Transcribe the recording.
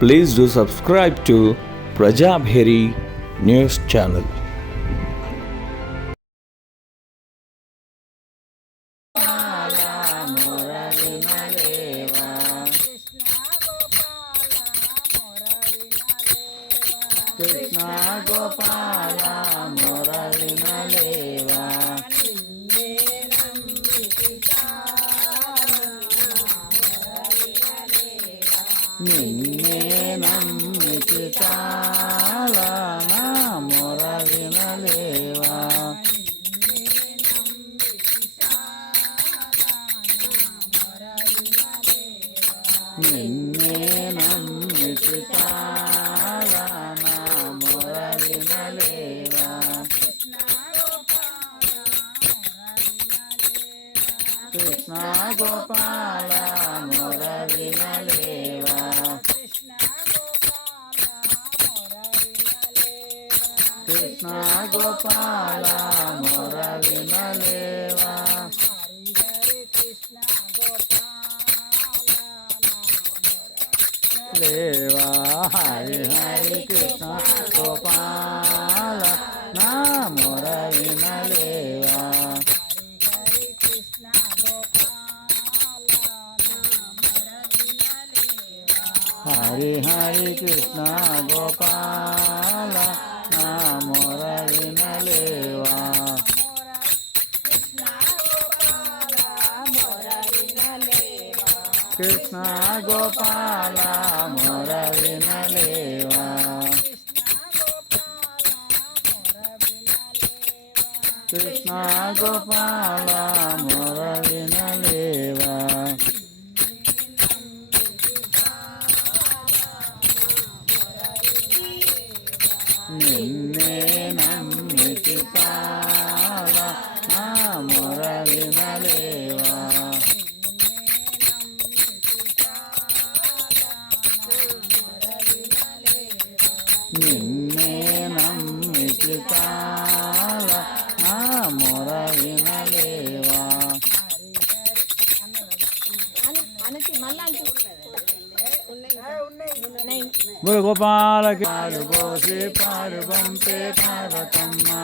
Please do subscribe to Prajabheri News Channel. Krishna Gopala Muralina Leva Ninne Namiti Chala Na Muralina Leva Ninne Namiti Chala Na Muralina Leva Krishna Gopala Muralina Leva Krishna Gopala Muralina Leva Leva Hari Hari Krishna Gopala Na Muralina Leva Hari Hari Krishna Gopala Na Muralina Leva Krishna Gopala Muralina Leva Krishna Gopala Muralina Leva Ninne Namiti Chala Na Muralina Leva Ninne Namiti Chala Na Muralina Leva Gopala Paru Gosi Paru Bampe Parvatama